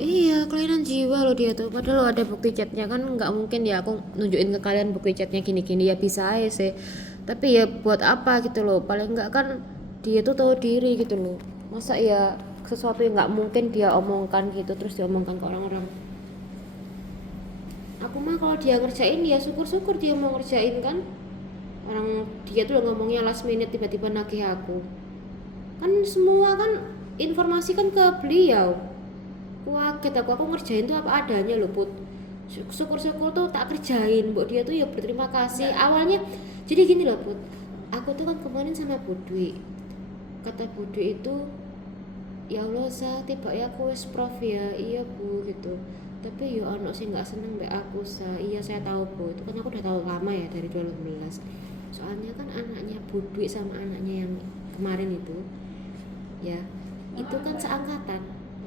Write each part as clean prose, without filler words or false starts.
Iya, kelainan jiwa loh dia tuh. Padahal lo ada bukti chatnya kan, nggak mungkin ya aku nunjukin ke kalian bukti chatnya gini-gini, ya bisa aja sih. Tapi ya buat apa gitu loh? Paling nggak kan dia tuh tahu diri gitu loh. Masa ya sesuatu yang nggak mungkin dia omongkan gitu terus diomongkan ke orang-orang. Aku mah kalau dia ngerjain ya syukur-syukur dia mau ngerjain kan. Orang dia tuh ngomongnya last minute tiba-tiba nagih aku. Kan semua kan informasi kan ke beliau. Kaget aku ngerjain tuh apa adanya loh Put. Syukur-syukur tuh tak kerjain buat dia tuh ya berterima kasih awalnya. Jadi gini loh Put, aku tuh kan kemarin sama Budwi, kata Budwi itu, ya Allah sa tiba ya aku wes prof ya, iya Bu gitu, tapi yo anak sih nggak seneng mbak aku sa, iya saya tahu Bu, itu kan aku udah tahu lama ya dari 2012. Soalnya kan anaknya Budwi sama anaknya yang kemarin itu ya, itu kan seangkatan.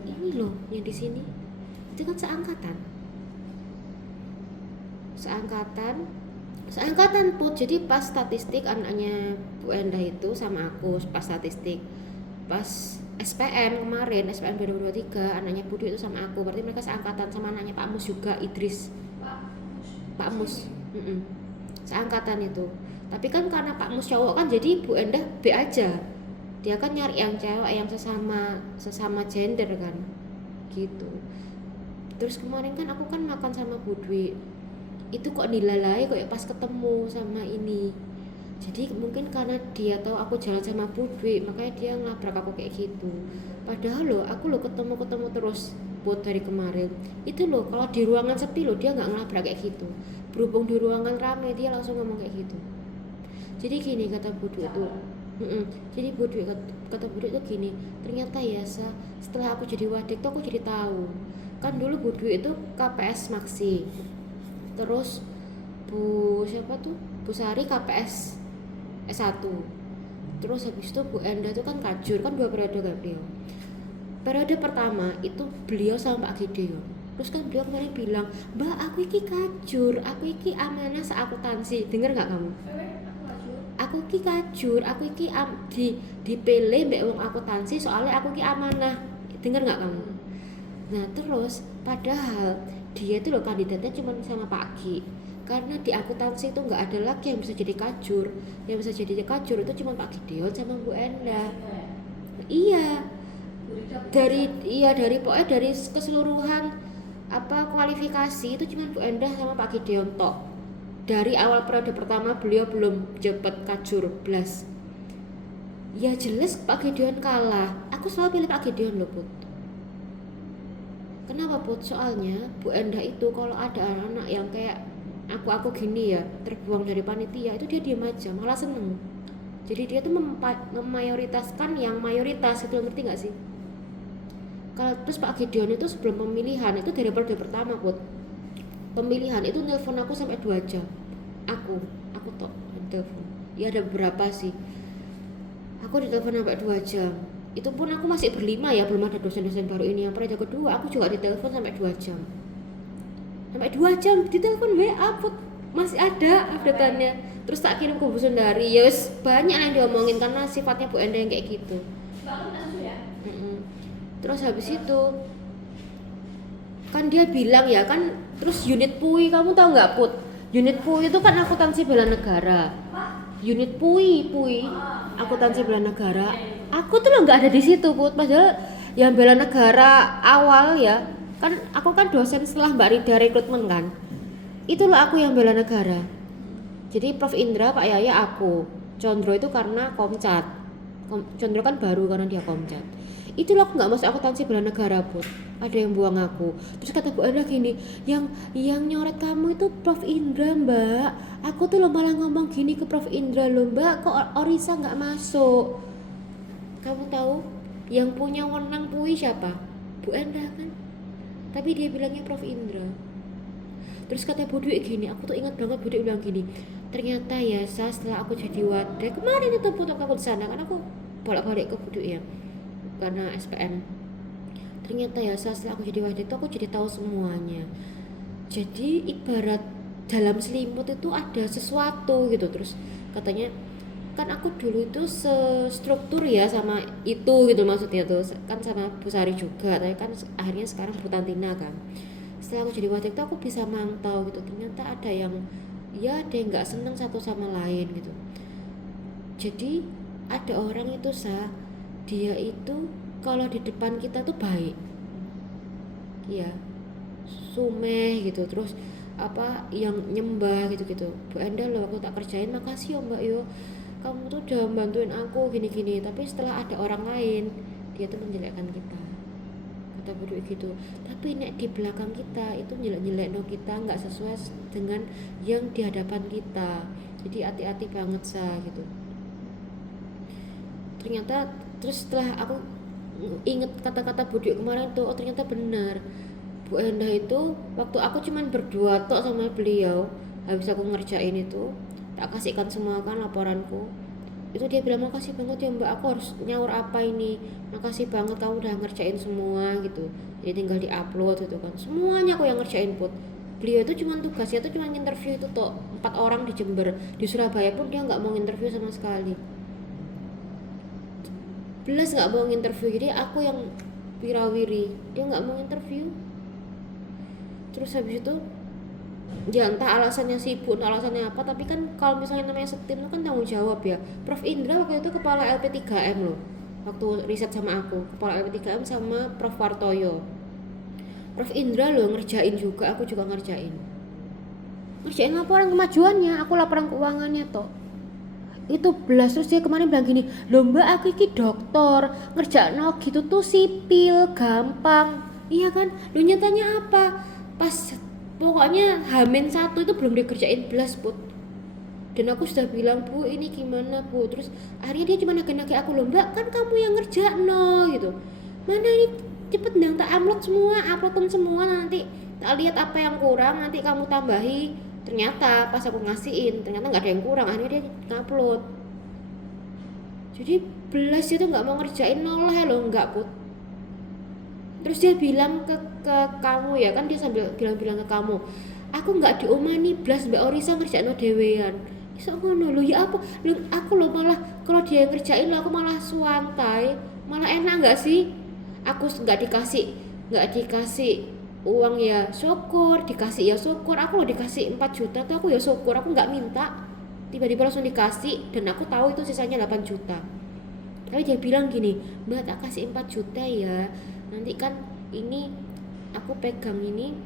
Ini loh yang di sini itu kan seangkatan seangkatan Put. Jadi pas statistik anaknya Bu Endah itu sama aku pas statistik, pas SPM kemarin SPM 2023 anaknya Budi itu sama aku, berarti mereka seangkatan sama anaknya Pak Mus juga, Idris. Pak Mus, seangkatan itu. Tapi kan karena Pak Mus cowok kan jadi Bu Endah B aja, dia kan nyari yang cewek yang sesama sesama gender kan gitu. Terus kemarin kan aku kan makan sama Budwi, itu kok dilalai kok ya pas ketemu sama ini. Jadi mungkin karena dia tahu aku jalan sama Budwi makanya dia ngelabrak aku kayak gitu. Padahal loh aku loh ketemu terus buat dari kemarin itu loh, kalau di ruangan sepi loh dia nggak ngelabrak kayak gitu, berhubung di ruangan rame dia langsung ngomong kayak gitu. Jadi gini kata Budwi itu, jadi kata Budwi itu gini, ternyata ya setelah aku jadi wadik tuh aku jadi tahu kan dulu Budwi itu KPS Maksi, terus Bu siapa tuh Bu Sari KPS S1, terus habis itu Bu Enda tuh kan kajur kan 2 periode gak beliau. Periode pertama itu beliau sama Pak Gideon, terus kan beliau kemarin bilang Mbak aku iki kajur, aku iki amanah seakuntansi, denger nggak kamu? Aku iki kajur, aku iki dipilih mbak wong akuntansi soalnya aku iki amanah, denger nggak kamu? Nah terus padahal dia itu loh kandidatnya cuma sama Pak Gi, karena di akuntansi itu nggak ada lagi yang bisa jadi kajur, yang bisa jadi kajur itu cuma Pak Gideon sama Bu Enda. Iya, dari pokoknya dari keseluruhan apa kualifikasi itu cuma Bu Enda sama Pak Gideon tok. Dari awal periode pertama beliau belum jabat kajur blas. Ya jelas Pak Gideon kalah. Aku selalu pilih Pak Gideon loh Put. Kenapa Put? Soalnya Bu Endah itu kalau ada anak-anak yang kayak aku gini ya terbuang dari panitia itu dia diam aja malah seneng. Jadi dia tuh memayoritaskan yang mayoritas, itu ngerti nggak sih? Kalau terus Pak Gideon itu sebelum pemilihan itu dari periode pertama Put, pemilihan itu nelpon aku sampai 2 jam. Aku tok telepon. Ya ada beberapa sih. Aku ditelepon sampai 2 jam. Itu pun aku masih berlima ya, belum ada dosen-dosen baru ini. Yang periode kedua aku juga ditelepon sampai 2 jam. Sampai 2 jam ditelepon WA Put. Masih ada update-annya. Terus tak kirim ke Bu Sundari. Ya wis banyak yang diomongin karena sifatnya Bu Enda yang kayak gitu. Terus habis itu kan dia bilang ya kan, terus unit PUI kamu tahu nggak Put? Unit PUI itu kan akuntansi bela negara. Unit PUI akuntansi bela negara. Aku tuh lo nggak ada di situ Put, padahal yang bela negara awal ya kan, aku kan dosen setelah Mbak Rida rekrutmen kan. Itu loh aku yang bela negara. Jadi Prof Indra, Pak Yaya, aku. Condro itu karena Komcat. Condro kan baru karena dia Komcat. Itulah aku nggak masuk akuntansi bela negara Put, ada yang buang aku. Terus kata Bu Ana gini, yang nyoret kamu itu Prof Indra Mbak. Aku tuh lo malah ngomong gini ke Prof Indra lo Mbak, kok Orisa nggak masuk. Kamu tahu yang punya wewenang PUI siapa? Bu Enda kan. Tapi dia bilangnya Prof Indra. Terus kata Bu Dwi gini, aku tuh ingat banget Bu Dwi bilang gini, ternyata ya setelah aku jadi wadah kemarin itu Put, aku di sana kan aku bolak-balik ke Bu Dwi ya karena SPM. Ternyata ya setelah aku jadi wadah itu aku jadi tahu semuanya. Jadi ibarat dalam selimut itu ada sesuatu gitu. Terus katanya kan aku dulu itu struktur ya sama itu gitu maksudnya tuh kan sama Bu Sari juga, tapi kan akhirnya sekarang Bu Tantina kan. Setelah aku jadi wadik tuh aku bisa mantau gitu, ternyata ada yang ya ada yang nggak seneng satu sama lain gitu. Jadi ada orang itu dia itu kalau di depan kita tuh baik, ya sumeh gitu, terus apa yang nyembah gitu-gitu. Bu Enda loh aku tak kerjain, makasih ya Mbak yo, kamu tuh udah bantuin aku gini-gini. Tapi setelah ada orang lain dia tuh menjelekkan kita, kata Bu Dwi gitu. Tapi nek di belakang kita itu jelek-jelek no kita nggak sesuai dengan yang di hadapan kita. Jadi hati-hati banget gitu. Ternyata terus setelah aku inget kata-kata Bu Dwi kemarin tuh, oh ternyata benar. Bu Endah itu waktu aku cuman berdua tok sama beliau, habis aku ngerjain itu tak kasihkan semua kan laporanku, itu dia bilang makasih banget ya Mbak, aku harus nyaur apa ini, makasih banget kamu udah ngerjain semua gitu, jadi tinggal diupload gitu kan, semuanya aku yang ngerjain Put. Beliau itu cuman tugasnya tuh cuman interview itu tuh 4 orang di Jember, di Surabaya pun dia nggak mau interview sama sekali, belas nggak mau interview. Jadi aku yang wirawiri, dia nggak mau interview. Terus habis itu ya entah alasannya sibuk, entah alasannya apa, tapi kan kalau misalnya namanya setim itu kan tanggung jawab ya. Prof Indra waktu itu kepala LP3M loh, waktu riset sama aku, kepala LP3M sama Prof Wartoyo. Prof Indra loh ngerjain juga, aku juga ngerjain laporan kemajuannya, aku laporan keuangannya toh itu belas. Terus dia kemarin bilang gini, loh Mbak aku iki dokter, ngerjain gitu tuh sipil gampang, iya kan. Lu nyatanya apa, pas pokoknya Hamin 1 itu belum dikerjain belas Put, dan aku sudah bilang Bu ini gimana Bu, terus akhirnya dia cuma nagih-nagih aku, loh Mbak kan kamu yang ngerjain no gitu, mana ini cepet dong tak uploadkan semua, nanti tak lihat apa yang kurang nanti kamu tambahi. Ternyata pas aku ngasihin ternyata nggak ada yang kurang, akhirnya dia ngupload. Jadi belas itu nggak mau ngerjain, noleh loh, nggak Put. Terus dia bilang ke kamu ya kan, dia sambil bilang ke kamu, aku nggak diomani belas Mbak Orisa ngerjain no dewean. Iso ngono lo ya apa lo, aku lo malah kalau dia ngerjain lo aku malah santai, malah enak nggak sih. Aku nggak dikasih uang ya syukur, dikasih ya syukur. Aku lo dikasih 4 juta tuh aku ya syukur, aku nggak minta, tiba-tiba langsung dikasih, dan aku tahu itu sisanya 8 juta. Tapi dia bilang gini, Mbak tak kasih 4 juta ya, nanti kan ini aku pegang ini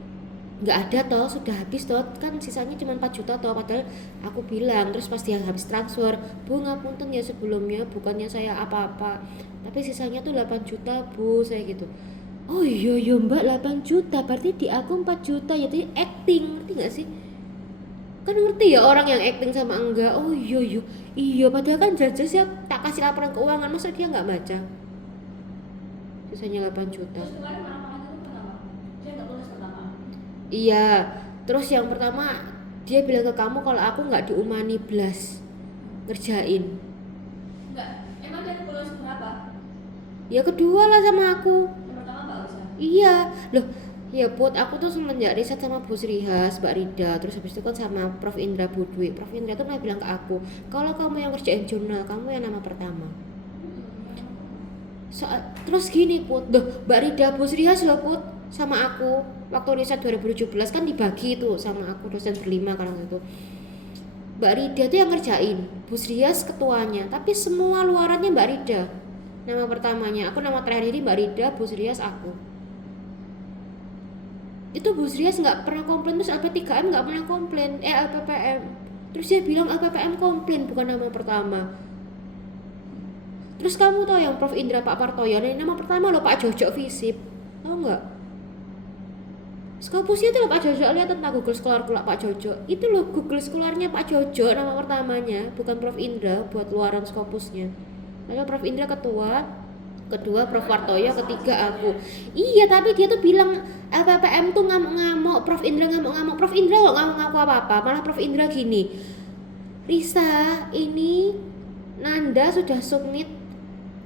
nggak ada toh, sudah habis toh, kan sisanya cuma 4 juta toh. Padahal aku bilang, terus pas dia habis transfer, Bu ngapunten ya sebelumnya, bukannya saya apa-apa, tapi sisanya tuh 8 juta Bu, saya gitu. Oh iya Mbak 8 juta, berarti di aku 4 juta ya, jadi acting, ngerti gak sih? Kan ngerti ya orang yang acting sama enggak. Oh iya padahal kan jelas ya tak kasih laporan keuangan, masa dia nggak baca, sisanya 8 juta. Terus kemarin marah-marahnya itu kenapa? Dia nggak tulis pertama. Iya, terus yang pertama dia bilang ke kamu kalau aku nggak diumani belas ngerjain. Enggak, emang dia tulis berapa? Ya kedua lah sama aku. Yang pertama Mbak Orisa. Iya loh, ya Put, aku tuh semenjak riset sama Bu Srihas, Mbak Rida, terus habis itu kan sama Prof Indra Budwi. Prof Indra tuh pernah bilang ke aku, kalau kamu yang ngerjain jurnal, kamu yang nama pertama. Terus gini Put, Mbak Rida Bu Srihas loh Put, sama aku waktu riset 2017 kan dibagi tuh sama aku dosen berlima kan waktu itu. Mbak Rida tuh yang ngerjain, Bu Srihas ketuanya, tapi semua luarannya Mbak Rida. Nama pertamanya, aku nama terakhir ini Mbak Rida, Bu Srihas aku. Itu Bu Srihas nggak pernah komplain, terus LP3M nggak pernah komplain, LPPM. Terus dia bilang LPPM komplain bukan nama pertama. Terus kamu tau yang Prof Indra Pak Partoyo, nama pertama lo Pak Jojo Visip, tau nggak? Skopusnya itu loh Pak Jojo, lihat tentang Google Scholar pula Pak Jojo. Itu loh Google Scholarnya Pak Jojo nama pertamanya, bukan Prof Indra buat luaran Skopusnya. Lalu Prof Indra ketua, kedua Prof Wartoyo, ketiga aku. Iya tapi dia tuh bilang LPPM tuh ngamuk-ngamuk, Prof Indra ngamuk-ngamuk. Prof Indra kok ngamuk-ngamuk apa-apa, malah Prof Indra gini, Risa ini Nanda sudah submit,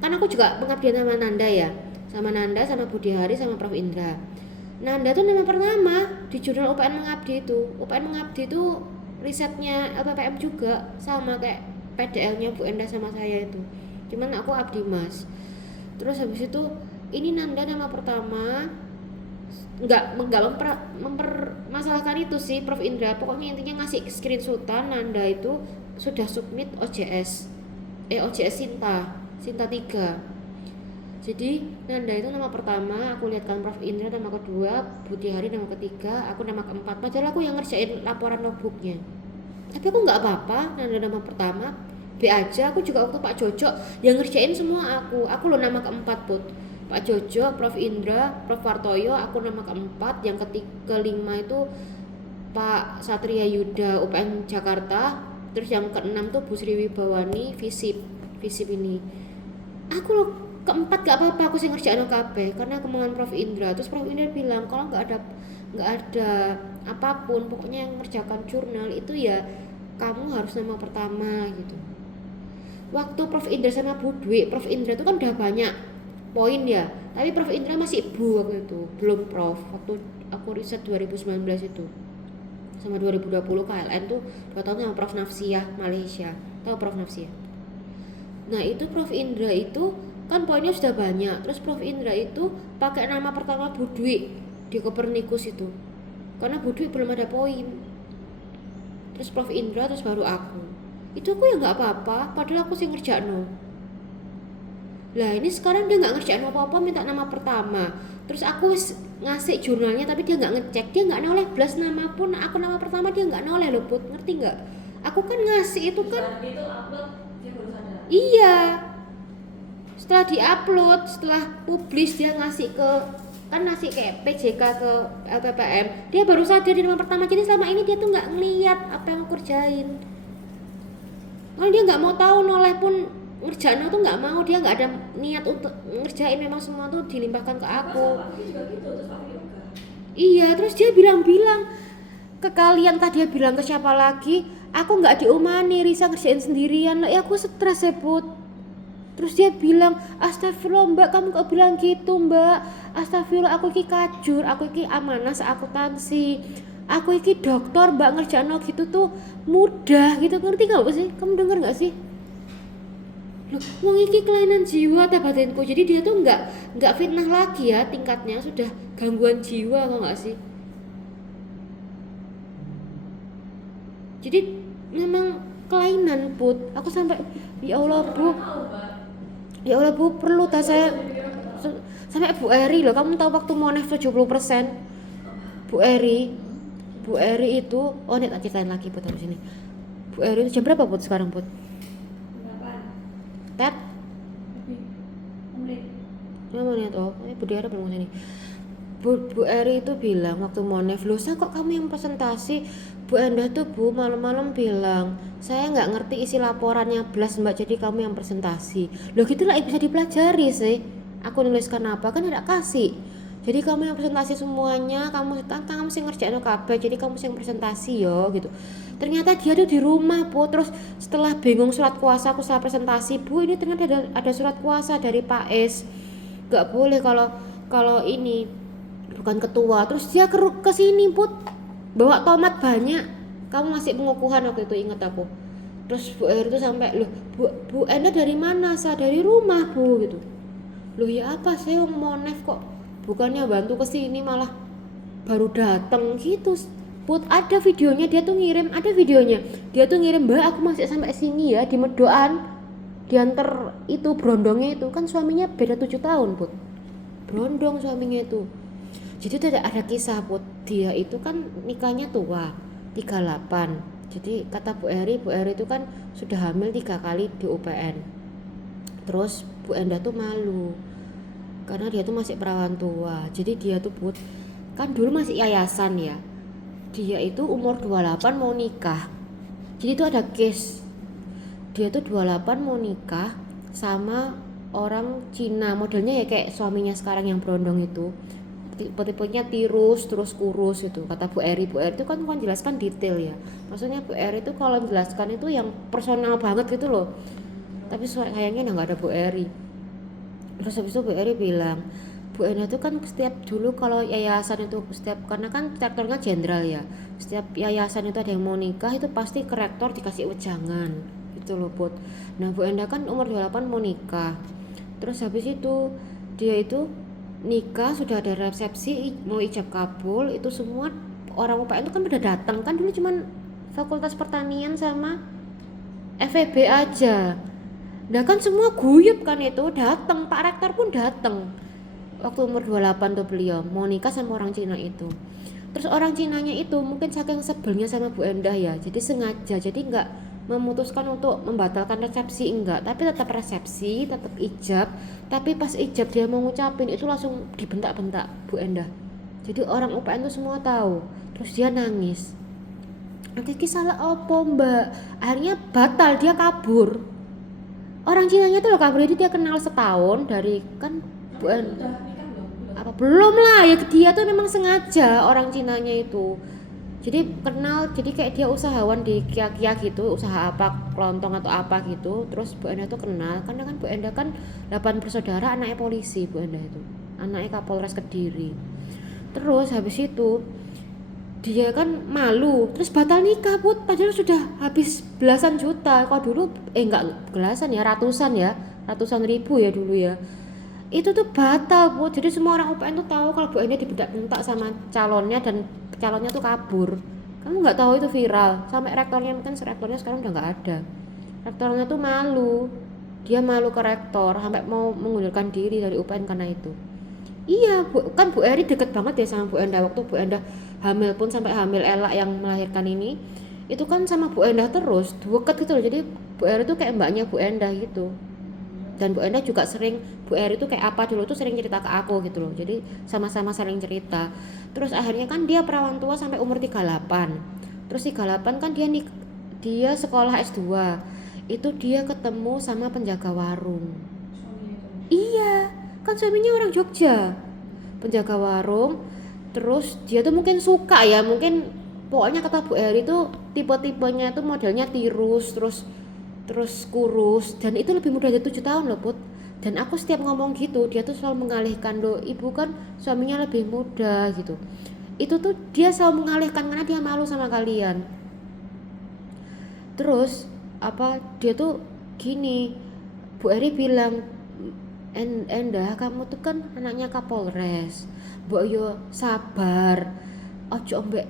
kan aku juga pengabdian sama Nanda ya, sama Nanda, sama Budi Hari, sama Prof Indra. Nanda tuh nama pertama di jurnal UPN Mengabdi itu. UPN Mengabdi itu risetnya LPPM juga, sama kayak PDL-nya Bu Enda sama saya itu. Cuman aku Abdi Mas. Terus habis itu ini Nanda nama pertama, nggak mempermasalahkan itu sih Prof Indra, pokoknya intinya ngasih screenshotan Nanda itu sudah submit OJS Sinta 3. Jadi Nanda itu nama pertama, aku lihatkan Prof Indra nama kedua, Budi Hari nama ketiga, aku nama keempat, padahal aku yang ngerjain laporan notebooknya. Tapi aku nggak apa-apa, Nanda nama pertama, B aja. Aku juga waktu Pak Jojo yang ngerjain semua aku lo nama keempat Put. Pak Jojo, Prof Indra, Prof Wartoyo, aku nama keempat, yang kelima itu Pak Satria Yuda UPN Jakarta, terus yang keenam tuh Bu Sri Wibawani visip ini. Aku lo keempat gak apa-apa, aku sih ngerjain OKB karena kemauan Prof Indra. Terus Prof Indra bilang kalau nggak ada apapun, pokoknya yang ngerjakan jurnal itu ya kamu harus nama pertama gitu. Waktu Prof Indra sama Bu Dwi, Prof Indra itu kan udah banyak poin ya, tapi Prof Indra masih Bu waktu itu, belum Prof. Waktu aku riset 2019 itu sama 2020 KLN tuh 2 tahun sama Prof Nafsiyah Malaysia. Tahu Prof Nafsiyah? Nah itu Prof Indra itu kan poinnya sudah banyak. Terus Prof Indra itu pakai nama pertama Bu Dwi di Kopernikus itu, karena Bu Dwi belum ada poin. Terus Prof Indra, terus baru aku. Itu aku ya nggak apa-apa, padahal aku sih ngerjain. Lah ini sekarang dia nggak ngerjain apa-apa, minta nama pertama. Terus aku ngasih jurnalnya tapi dia nggak ngecek, dia nggak noleh belas nama pun. Aku nama pertama dia nggak noleh loh Put, ngerti nggak? Aku kan ngasih itu kan. Itu upload dia baru sadar. Iya. Setelah diupload, setelah publish dia ngasih ke ngasih kayak PJK ke LPPM, dia baru sadar di nama pertama. Jadi selama ini dia tuh nggak ngeliat apa yang aku kerjain. Kalau dia nggak mau tahu noleh pun ngerjain tuh nggak mau, dia nggak ada niat untuk ngerjain, memang semua tuh dilimpahkan ke aku. Juga gitu, terus aku juga. Iya, terus dia bilang ke kalian, tadi dia bilang ke siapa lagi, aku nggak diumani, Risa ngerjain sendirian. Lah ya aku stres ya Put. Terus dia bilang, astagfirullah Mbak, kamu kok bilang gitu Mbak, astagfirullah, aku iki kajur, aku iki amanah akuntansi, aku iki dokter Mbak, ngerjain gitu tuh mudah gitu, ngerti gak sih? Kamu denger gak sih? Loh, wong iki kelainan jiwa ta batinku, jadi dia tuh nggak fitnah lagi ya, tingkatnya sudah gangguan jiwa, kok nggak sih? Jadi memang kelainan Put. Aku sampai ya Allah Bu, ya Allah Bu, perlu tas saya sampai Bu Eri loh, kamu tahu waktu Monef 70% Bu Eri itu, oh ini tak ceritain lagi Put habis ini. Bu Eri itu jam berapa Put sekarang Put? Tet? 5 menit. 5 menit, oh ini Bu Eri belum kesini. Bu Eri itu bilang waktu Monef, loh kok kamu yang presentasi? Bu Endah tuh Bu malam-malam bilang, saya nggak ngerti isi laporannya belas Mbak, jadi kamu yang presentasi. Loh gitulah bisa dipelajari sih. Aku nuliskan apa kan ada kasih. Jadi kamu yang presentasi semuanya, kamu sih ngerjain OKB, jadi kamu sih yang presentasi yo gitu. Ternyata dia tuh di rumah Bu, terus setelah bingung surat kuasa aku salah presentasi, Bu ini ternyata ada surat kuasa dari Pak S. Gak boleh kalau ini bukan ketua. Terus dia ke sini Put, bawa tomat banyak, kamu ngasih pengukuhan waktu itu, inget aku. Terus Bu Eri itu sampai, loh Bu Enda dari mana? Saya dari rumah Bu gitu. Loh ya apa, saya mau Monef kok, bukannya bantu ke sini malah baru datang gitu Put. Ada videonya, dia tuh ngirim, ada videonya dia tuh ngirim, Mbak aku masih sampai sini ya di Medoan, diantar itu brondongnya itu kan suaminya beda 7 tahun Put, brondong suaminya itu. Jadi itu ada kisah Put, dia itu kan nikahnya tua 38. Jadi kata Bu Eri itu kan sudah hamil 3 kali di UPN. Terus Bu Endah tuh malu karena dia tuh masih perawan tua. Jadi dia tuh Put, kan dulu masih yayasan ya, dia itu umur 28 mau nikah. Jadi itu ada case, dia tuh 28 mau nikah sama orang Cina, modelnya ya kayak suaminya sekarang yang brondong itu, tipe-tipenya tirus terus kurus itu. Kata Bu Eri itu kan jelaskan detail ya, maksudnya Bu Eri itu kalau jelaskan itu yang personal banget gitu loh, tapi sayangnya nggak ada Bu Eri. Terus habis itu Bu Eri bilang, Bu Ena itu kan setiap dulu kalau yayasan itu setiap, karena kan rektornya jenderal ya, setiap yayasan itu ada yang mau nikah itu pasti ke rektor dikasih wejangan gitu loh Put. Nah Bu Enda kan umur 28 mau nikah, terus habis itu dia itu nikah, sudah ada resepsi, mau ijab kabul, itu semua orang UPN itu kan udah datang kan, dulu cuman Fakultas Pertanian sama FEB aja. Nah kan semua guyup kan, itu datang, Pak Rektor pun datang. Waktu umur 28 tuh beliau mau nikah sama orang Cina itu. Terus orang Cinanya itu mungkin saking sebelnya sama Bu Endah ya, jadi sengaja, jadi nggak memutuskan untuk membatalkan resepsi, enggak, tapi tetap resepsi, tetap ijab. Tapi pas ijab dia mau ngucapin itu langsung dibentak-bentak Bu Endah. Jadi orang UPN tuh semua tahu. Terus dia nangis. Aki salah opo mbak, akhirnya batal, dia kabur. Orang Cinanya tuh loh kabur, jadi dia kenal setahun dari kan Bu Tapi En, udah nikah belum? apa belum lah ya, dia tuh memang sengaja orang Cinanya itu. Jadi kenal, jadi kayak dia usahawan di Kia-Kia gitu, usaha apa, kelontong atau apa gitu. Terus Bu Enda tuh kenal, karena kan Bu Enda kan 8 bersaudara, anaknya polisi Bu Enda itu, anaknya Kapolres Kediri. Terus habis itu dia kan malu, terus batal nikah Put, padahal sudah habis belasan juta. Kalau dulu enggak belasan ya, ratusan ribu ya dulu ya. Itu tuh batal Put, jadi semua orang UPN tuh tahu kalau Bu Enda dibentak-bentak sama calonnya, dan calonnya tuh kabur. Kamu nggak tahu itu viral, sampai rektornya, kan rektornya sekarang udah nggak ada. Rektornya tuh malu, dia malu ke rektor sampai mau mengundurkan diri dari UPN karena itu. Iya, kan Bu Eri deket banget ya sama Bu Endah. Waktu Bu Endah hamil pun, sampai hamil Ella yang melahirkan ini, itu kan sama Bu Endah terus, deket gitu loh. Jadi Bu Eri tuh kayak mbaknya Bu Endah gitu. Dan Bu Endah juga sering, Bu Eri tuh kayak apa dulu tuh sering cerita ke aku gitu loh. Jadi sama-sama saling cerita. Terus akhirnya kan dia perawan tua sampai umur 38. Terus 38 kan dia sekolah S2. Itu dia ketemu sama penjaga warung. Suaminya itu. Iya, kan suaminya orang Jogja, penjaga warung. Terus dia tuh mungkin suka ya, mungkin pokoknya kata Bu Eri tuh tipe-tipenya tuh modelnya tirus, terus kurus, dan itu lebih muda dari 7 tahun loh Put. Dan aku setiap ngomong gitu, dia tuh selalu mengalihkan, loh ibu kan suaminya lebih muda gitu. Itu tuh dia selalu mengalihkan karena dia malu sama kalian. Terus apa, dia tuh gini, Bu Eri bilang, Endah kamu tuh kan anaknya Kapolres, mbok yo sabar, ojo mbek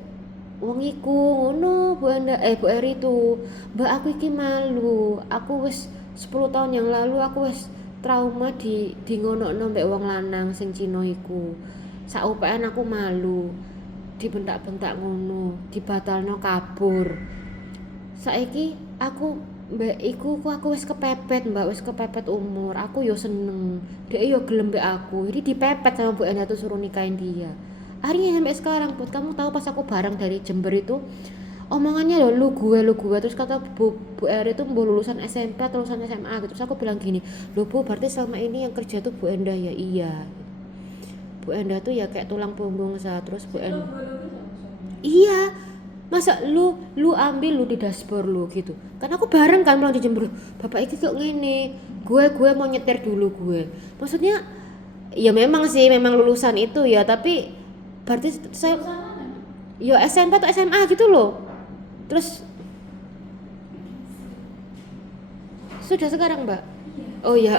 wong iku ngono. Bu Eri tuh, mbak aku iki malu, aku wis 10 tahun yang lalu aku wis trauma di ngonokno mbek wong lanang sing Cina iku. Sak UPN aku malu, dibentak-bentak ngono, dibatalno kabur. Saiki aku mbak iku aku wis kepepet mbak, wis kepepet umur, aku yo seneng, dia yo gelem mbak aku, jadi dipepet sama Bu Enda tuh suruh nikahin dia. Akhirnya sampai sekarang Put, kamu tahu pas aku bareng dari Jember itu omongannya lo lu gue, terus kata Bu Eri tuh mau lulusan SMP atau lulusan SMA gitu. Terus aku bilang gini, lo Bu berarti selama ini yang kerja tuh Bu Enda ya? Iya, Bu Enda tuh ya kayak tulang punggung saya. Terus Bu Enda, Dua-duanya sama suaminya. iya, masa lu ambil lu di dashboard lu gitu. Karena aku bareng kan pulang di Jember. Bapak iki kok ngene. Gue mau nyetir dulu gue. Maksudnya ya memang sih, memang lulusan itu ya, tapi berarti saya Lulusan mana emang? ya SMP atau SMA gitu loh. Terus sudah sekarang, Mbak? Iya. Oh iya.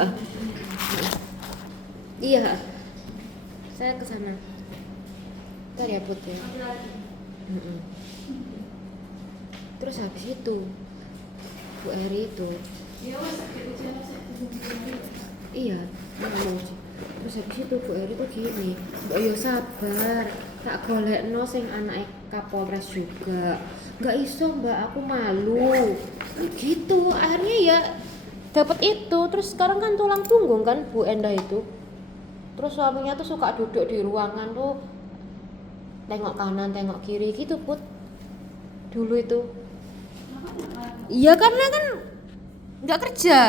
Iya. Saya ke sana. Ntar ya Put ya. Ambil lagi. Mm-mm. Terus habis itu Bu Eri itu, Ya wes, kayak ujian saya ketemu. iya, mau sih. Terus habis itu Bu Eri tuh gini, mbak yo sabar, tak golekno sing anake Kapolres juga. Nggak iso mbak, aku malu. Gitu, akhirnya ya dapat itu. Terus sekarang kan tulang punggung kan Bu Endah itu. Terus suaminya tuh suka duduk di ruangan tuh, tengok kanan, tengok kiri gitu Put. Dulu itu. Kenapa nggak? Iya karena kan nggak kerja.